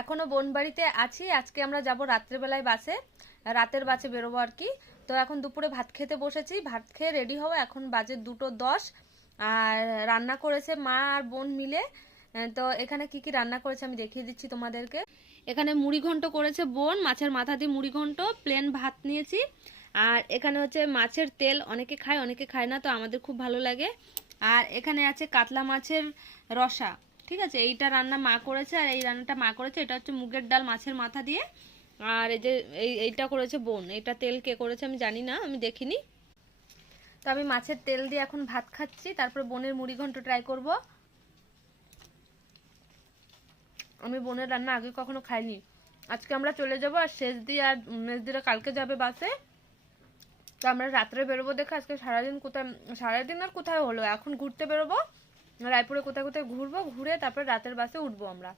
এখনো বোন বাড়িতে আছি। আজকে আমরা যাব রাত্রেবেলায় বাসে, রাতের বাসে বেরোবো আর কি। তো এখন দুপুরে ভাত খেতে বসেছি, ভাত খেয়ে রেডি হবো। এখন বাজে 2:10। আর রান্না করেছে মা আর বোন মিলে। তো এখানে কি কি রান্না করেছে আমি দেখিয়ে দিচ্ছি তোমাদেরকে। এখানে মুড়ি ঘন্ট করেছে বোন, মাছের মাথা দিয়ে মুড়ি ঘন্ট, প্লেন ভাত নিয়েছি। আর এখানে হচ্ছে মাছের তেল, অনেকে খায় অনেকে খায় না, তো আমাদের খুব ভালো লাগে। আর এখানে আছে কাতলা মাছের রসা। ঠিক আছে, এইটা রান্না মা করেছে, আর এই রান্নাটা মা করেছে। এটা হচ্ছে মুগের ডাল মাছের মাথা দিয়ে। আর এই যে এইটা করেছে বোন। এটা তেল কে করেছে আমি জানি না, আমি দেখিনি। তো আমি মাছের তেল দিয়ে এখন ভাত খাচ্ছি, তারপরে বোনের মুড়ি ঘন্ট ট্রাই করব। আমি বোনের রান্না আগে কখনো খাইনি। আজকে আমরা চলে যাব, আর শেষদি আর মেজদিরা কালকে যাবে বাসে। তো আমরা রাত্রে বেরোবো দেখে আজকে সারাদিন কোথায়, সারাদিন আর কোথায় হলো, এখন ঘুরতে বেরোবো রায়পুরে, কোথায় কোথায় ঘুরবো, ঘুরে তারপরে রাতের বাসে উঠবো আমরা।